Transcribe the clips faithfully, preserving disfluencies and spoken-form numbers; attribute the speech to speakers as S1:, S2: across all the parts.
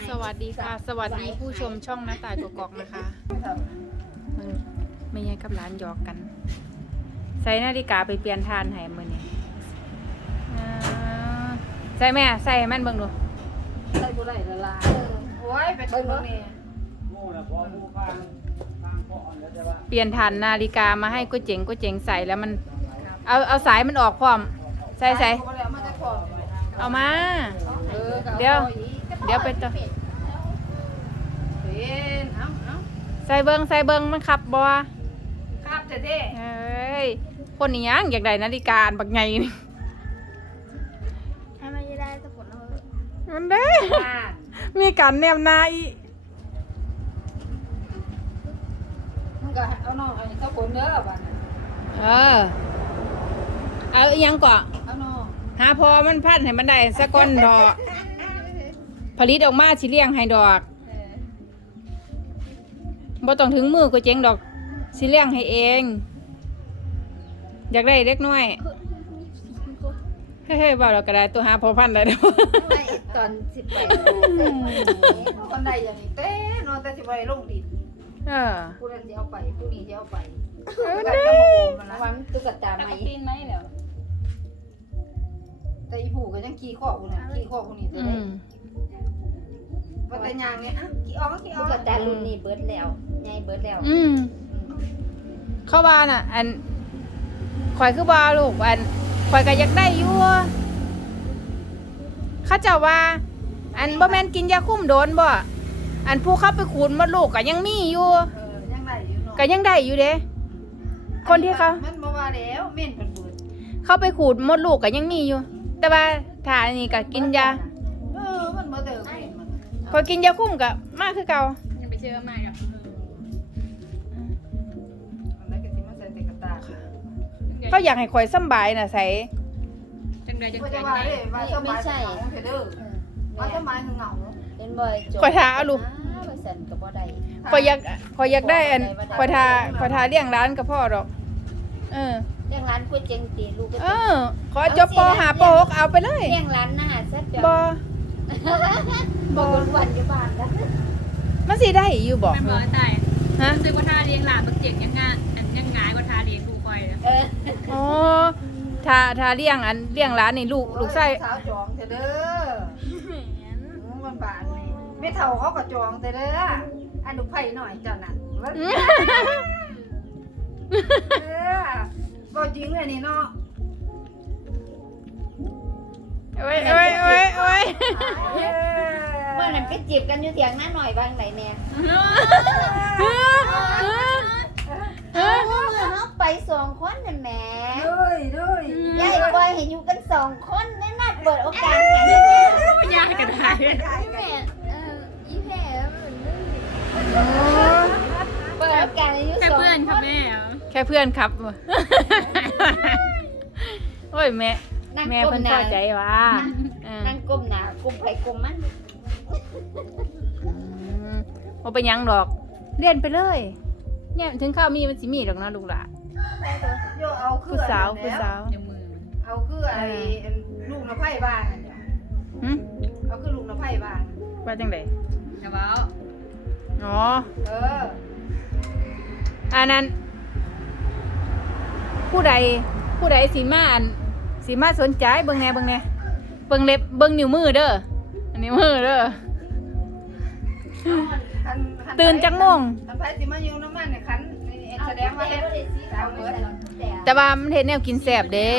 S1: สวัสดีค่ะสวัสดีผู้ชมช่องหน้าตายกอกๆนะคะมึงไม่ใช่กับร้านหยอกกันใส่นาฬิกาไปเปลี่ยนทานให้มื้อนี้ใส่แม่ใส่ให้มันเบิ่งดู
S2: ใส่บุไรละลายโอ้ยไปถึงตรงนี้
S1: เปลี่ยนทานนาฬิกามาให้ก๋วยเจ๋งก๋วยเจ๋งใส่แล้วมันเอาเอาสายมันออกพร้อมใส่ใส่เอามาเดี๋ยวเดี๋ยวไปต่อใส่เบิ้งใส่เบิ้งมันขับบ่
S2: ครับเจ๊
S1: เอ้ยคนนี้ยังอยากได้นาฬิกาบักไงนี่
S3: ทำไมจะได้สะกดเรา
S1: มันได้มีการแนมนาอีก
S2: มันก็เอาน้องอันนี้เขาคนเด้อบ้านนั้น
S1: เออเอาอีหยังก่อน
S2: เอาน้อง
S1: หาพอมันพันให้มันได้สักก้อนดอกผลิตออกมาสิเลี้ยงให้ดอกบ่ต้องถึงมือก็เจ๊งดอกสิเลี้ยงให้เองอยากได้เล็กน้อยเฮ้ยๆบ่เราก็ได้ตัวหาพอพันได้ดอก
S3: ไม่ตอนสิบแปด
S2: คนใดอย่างนี้เต้นอนแต่สิบไปลงดิน
S1: เออ
S2: ผู้นั้นจะเอาไปผู้นี้จะเอาไป
S1: เออ
S2: กัน
S1: เด้
S2: จะ
S1: อ
S2: มาโอมมันละ
S3: วันตุ๊กตาไหม
S2: ตีนไหมแล้วแต่อีผู้ก็ยังขี่ข้อผู้นั้นขี่ข้อผู้นี้จะ
S1: อื
S2: ได้
S1: ม
S2: ว่าแต่ยางเนี่ยอ่ะขี่ออกขี่ออ
S3: ตุ๊
S2: ก
S3: กตารุ่นนี้เบิร์ดแล้วไงเบิร์ดแล้ว
S1: อืมเข้าบ้านอ่ะ อันข่อยคือบ่ลูกอันข่อยก็อยากได้อยู่เขาเจ้าว่า อันบ่แม่นกินยาคุมโดนบ่อันผู้เข้าไปขูดมดลูกก็ยังมีอยู่
S2: เออยังได้อยู่เนาะ
S1: ก็ยังได้อยู่เด้ คนที่เขา
S2: มันบ่ว่าแล้วเม่นเพิ่นเบิด
S1: เข้าไปขูดมดลูกก็ยังมีอยู่ แต่ว่าถ้าอันนี้ก็กินยา
S2: เออมันบ่เด้อเม่นมัน
S1: พอกินยาคุมก็มากคือเก่า
S4: ยังไปเชื่อมาอ่ะ
S2: มันได้ก็สิมาใส่แต่กระตา
S1: เขาอยากให้ข่อยสำบายน่ะใส่
S4: จังใดจัง
S2: บ่
S4: ใด
S2: จะว่าเด้ว่าสมัยเหงาเด้อว่าสมัยเหงา
S3: เป็นบ่อยจบ
S1: ข่อยทาเอาลูก
S3: ไปสั่นกับบ่ได้
S1: ข่อยอยากข่อยอยากได้อันข่อยทาข่อยทาเลี้ยงร้านกับพ่อดอก เออ
S3: เลี้ยงร้านก๋วยเจ๋งตีลูกก็
S1: เออ ขอจบปหาปหกเอาไปเลย
S3: เลี้ยงร้านหน้าแซ่บ
S1: บ่
S3: บ่วันอยู่บ้านแล้ว
S1: มันสิได้อยู่บ่
S4: แม่บอกตาย
S1: ฮะ
S4: ซื้อว่าทาเลี้ยงหลานบักเจ็กยังงานอันยังงายกว่าทาเลี้ยงผู้คอยนะ
S3: เออ
S1: อ๋อถ้าถ้าเลี้ยงอันเลี้ยงร้านนี่ลูกลูกไส้
S2: สาวจองเถอะเด้อมันบานนี่ไม่เท่าเขาก็จองเถอะเด้ออันดูไผหน่อยจ้ะน่ะเออบ่จริงเลยนี่เนาะ
S1: โอ้ยโอ้ยโอ้ยโอ้ย
S3: เมื่อนั้นไปจีบกันอยู่เถียงหน้าหน่อยบ้างไหนแน่เออเมื่อเฮาไปสองคนนั่นแหม
S2: เด้ยเด้ย
S3: ยายบอยเห็นอยู่กันสองคนแน่น่าเปิดโอกาสให้
S4: ไม่ยากกันได้
S3: แม่เอออีแม่เปิดโอกาสให้อยู่
S4: แค่
S3: สอง
S4: เพื่อนค่ะแม่
S1: แค่เพื่อนครับ โอ้ยแม่แม่เพิ่นพอใจว่าเออ
S3: นั่งก้มหน้าก้มไผก้มมัน
S1: อืมบ่เป็นหยังดอกเรียนไปเลยเนี่ยถึงข้าวมีมันสิมีดอกนะลูกหล่ะ
S2: โยเอาคือ
S1: ผู้สาวผู้สาว
S4: เดี๋ยวมือ
S2: เอาคือไอ้ลูกน้ำไผ่บ้านนั่นจ้ะ
S1: หึ
S2: เอาคือลูกน้ำไผ่บ้าน
S1: ว่าจังได
S4: เดี๋ยวเว้า
S1: อ๋อ
S2: เออ
S1: อันนั้น ผู้ใดผู้ใดสีมาอันสีมาสนใจเบิ่งแหน่เบิ่งแหน่เบิ่งเล็บเบิ่งนิ้วมือเด้ออันนิ้วมือเด้อ
S2: คันคัน
S1: ตื่นจักโมง
S2: คันไผ่สิมาอยู่น้ำมันเนี่ยคันนี่แสดงว่าเฮ็ดสาวเบิด
S1: แต่ว่ามันเฮ็ดแนวกินแซ่บเด้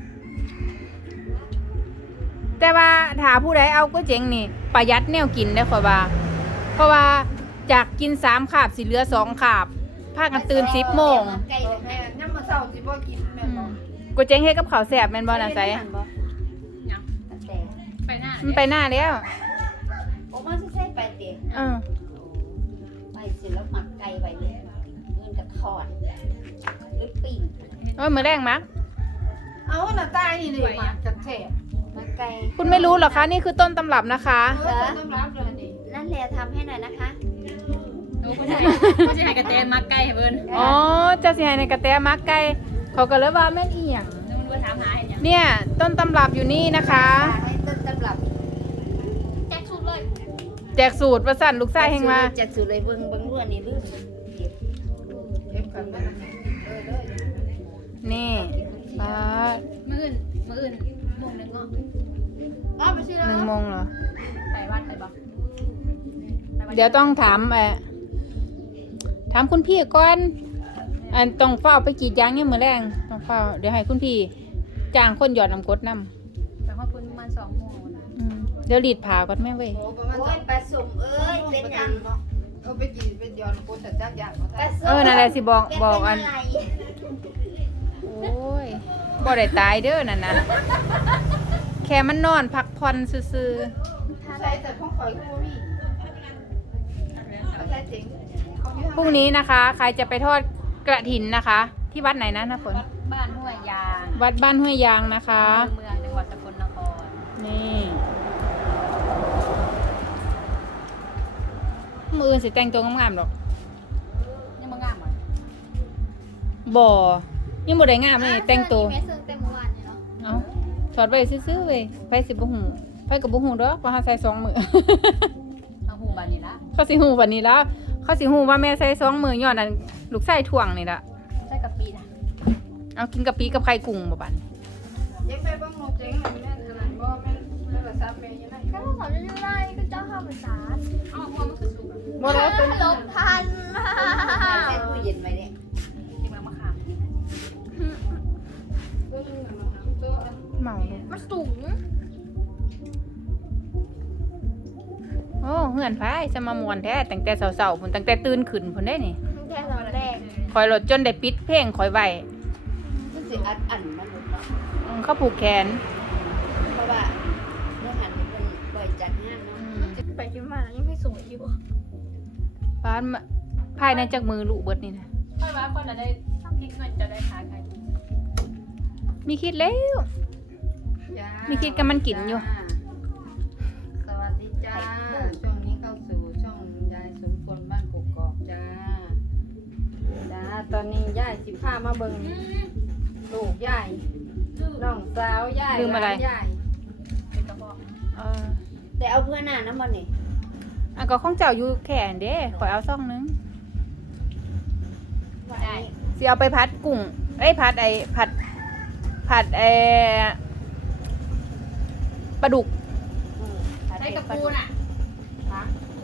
S1: แต่ว่าถ้าผู้ใดเอาก็เจ๋งนี่ประหยัดแนวกินได้อข่อยว่า เพราะว่าจากกินสามคาบสิเหลือสองคาบพากันตื่นสิบโมง
S3: ไก่
S2: แม่ยามมื้อเช้าสิบ่กินแม่บ่
S1: กูเจ๋งเฮ็ดกับข้าวแซ่บแม่นบ่น่ะไส
S4: ยัง
S3: แต่
S4: ไปหน้า
S1: มันไปหน้าแล้ว
S3: โอ้มันสิใส่ไปเตะ
S1: เออ
S3: ไปสิแล้วหมักไก่ไว้เลยเงินกับทอดหรือปิ้ง
S1: โอ้ยมื้อแรงมัก
S2: เอาหน้าตานี่เลยมาจัดแท้
S3: หมักไก่
S1: คุณไม่รู้หรอคะนี่คือต้นตำรับนะคะ
S2: เออต้นน้ำรับเลยนี่
S3: นั่นแหละทำให้หน่อยนะคะ
S4: โอ้ไม่ใช่ไม่ใช่กระเตนมาใกล้เพิ่น
S1: อ๋อเจะสิให้ในกระแตมักไก่เขาก็เลยว่าแม่นอีหยัง
S4: แล้วมันว่าถามหาเห็นยัง
S1: เนี่ยต้นตำรับอยู่นี่นะคะ
S3: ให้ต้นตำรับ
S4: แจ็คสุดเลย
S1: แจกสูตรว่าสั่นลูกชายแห่งว่า
S3: จัดสูตรเลยเบิ่งเบิ่งรั่วนี่ลืมเก็บ
S2: เก็บกันไว้นะเออเด้อ
S1: นี่ป้าด
S4: มื้ออื่นมื้ออื่นโมงหนึงเนาะ
S2: อ๋อไปสิ
S1: ห
S2: เด้
S1: นึ่ง
S2: อ
S1: โมงเหรอ
S4: ไปวัดไปบ่ไปวั
S1: เดี๋ยวต้องถามเอ่อถามคุณพี่ก่อนอันต้องเฝ้าไปกรีดยางเนี่ยมือแรงต้องเฝ้าเดี๋ยวให้คุณพี่จ้างคนหยอดน้ำกรดนำ
S4: ไปฮอดพุ่นประมาณสองโมงนะ
S1: อืมเดี๋ยวรีดผ่าก่อนแม่เว้ย
S2: โอ้ประมาณ
S3: โอ้ยปลาสุ่มเอ้ยเป็นหยัง
S2: เนาะเออไปกินไปย้อนกูแต่จักอย่างเนาะ
S3: ปลาสุ่ม
S1: เออนั่นแหละสิบอก
S3: เป็น
S1: บอกอัน
S3: เป็นอะไร
S1: โอ้ยบ่ได้ตายเด้อนั่นนะแค่มันนอนพักผ่อนซื่อ
S2: ใช่แต่ของข่อยก็บ่มีเอาใช่จริงเขามี
S1: ๆพรุ่งนี้นะคะ ใครจะไปทอดกระถินนะคะ ที่วัดไหนนะน้าฝน
S4: บ้านห้วยยาง
S1: วัดบ้านห้วยยางนะคะ
S4: เมืองจังหวัดสกลนคร
S1: นี่มืออื่นสิแต่งตัวงามๆหรอก
S4: ยังบ่งามอ่ะ
S1: บ่ยังบ่ได้งามเลยแต่งตัว
S4: แม่ซื้อแต่เมื่อวานนี่เนาะ
S1: เอ้าถอดไว้ซื่อๆเว้ยไผสิบ่ฮู้ไผก็บ่ฮู้ดอกว่าเฮาใส่สองมือ
S4: เอาหูบานนี่ละ
S1: เขาสิฮู้บัดนี้แล้ว เขาสิฮู้ว่าแม่ใส่สองมือย้อนอันลูกไส้ถ่วงนี่ล่ะ
S4: ใส่กะปินะ
S1: เอากินกะปิกับไข่กุ้งบ่บัด
S2: ยังไปบ้างโนเจ๋งอันแม่นอันนั้นบ่แม่นโทรศัพท์แม่ยังไง
S5: ก็ต้องสอนเรื่อยๆก็เจ้าข้าวภาษา
S4: เอาพวกมันคือสุก
S2: บ่แล้วเป็น
S5: ลบทัน
S3: ใส่ตู้เย็นไว้เนี่ย
S4: ที่มันมะขาม
S2: ตัวนึงน่ะมันตัวอัน
S1: เมาลูก
S5: มันสูง
S1: โอ้เฮือนไผจะมามวนแท้ตั้งแต่เช้าๆพุ่นตั้งแต่ตื่นขึ้นพุ่นได้นี่
S5: ตั้งแต่ตอนแรก
S1: คอยรถจนได้ปิดเพลงคอยไว้
S3: มันสิอัดอันมันหมดเนาะ
S1: อืมเขาผูกแขน
S3: เพราะว่าเนื้อหันนี่เพิ่นบ่อยจัดงานเนาะ
S1: อืม
S5: ไปกินมาแล้วยังไม่สวยอยู่
S1: ป้านมาภายในจักมือลูกเบิดนี่นะ
S4: ค่อยว่าคนละได้ทำพริกเงินจะได้ค้าใคร
S1: มีคิดแล้ว
S2: จ้า
S1: มีคิดกับมันกินอยู่
S2: สวัสดีจ้าช่วงนี้เข้าสู่ช่องยายสมควรบ้านกกอกจ้าจ้าตอนนี้ยายสิพามาเบิ่งลูกยายน้องสาวยาย
S1: ลืมอะไร
S2: หลานยาย
S4: เป็นกระบอก
S1: เออ
S3: แต่เอาเพื่อนหน้าน้ำบ่นี่
S1: อันก็ของเจ้าอยู่แขนเด้ขอยเอาซ่องนึง
S3: ได้
S1: สิเอาไปพัดกุ้งเอ้ยพัดไอ้ผัด ผัดไอ้ปลาดุก
S3: อืม
S4: ใช้กระปูน่ะ
S3: ฮะ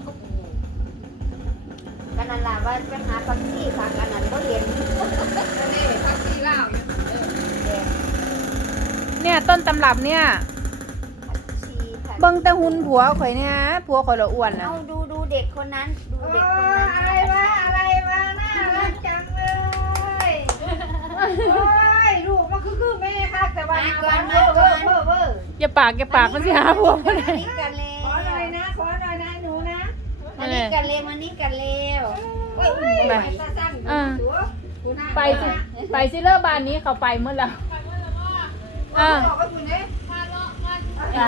S3: กันนั่นล่ะว่าไปหาปักซี่ผักอันนั้นบ่เห็น
S2: อันนี้พักซีลาวอยู่เด้อ
S3: แดง
S1: เนี่ยต้นตำรับเนี่ย
S3: ผักชีผัก
S1: เบิ่งแต่หุ่นผัวข่อยเนี่ยผัวข่อยละอ้วนน่ะ
S3: เอาดูดูเด็กคนนั้น ดู
S2: โอ้
S3: เด็กคนนั้น
S2: อะไรวะอะไรวะน่ารักจังเลยโอ้ยลูกมันคือคือแม่ค่ะแต่ว่าเวอร์เวอร์เวอร์เวอร์
S1: อย่าปากอย่าปากมันสิหาผัวบ่ได้
S3: มานี่กันเล
S2: ขอหน่อยนะขอหน่อยนะหนูนะ
S3: มานี่กันเลมานี่กันเลว
S2: โอ้ยไปตาสั่งตัวกูน่า
S1: ไปสิไปสิเลิกบ้านนี้เขาไปหมดแล้วอ่า
S2: บอกว่าอยู่เนี่ย
S1: อ่ะ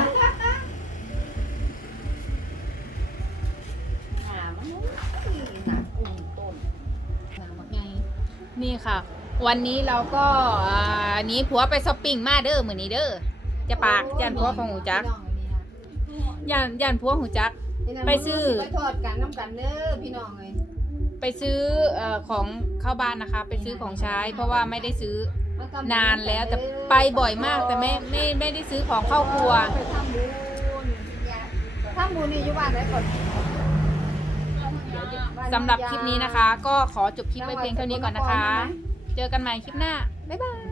S3: หามันหนักอุ่นต้ม
S1: นี่ค่ะ วันนี้เราก็อ่าหนี้ผัวไปช้อปปิ้งมาเด้อมื้อนี้เด้อจะปากย่านผัวของหูจักย่านย่านผัวหูจัก ไปซื้อ
S2: ไปทอดกันน้ำกันเด้อพี่น้องเลย
S1: ไปซื้อเอ่อของเข้าบ้านนะคะ ไปซื้อของใช้ เพราะว่าไม่ได้ซื้อนานแล้วแต่ไปบ่อยมากแต่ไม่ไม่ไม่ได้ซื้อของเข้าครัว
S2: ไปทำบุญทำบุญนี่อยู่บ้านไหนก่อน
S1: สำหรับคลิปนี้นะคะ ก็ขอจบคลิปไว้เพียงเท่านี้ก่อนนะคะ เจอกันใหม่คลิปหน้า บ๊ายบาย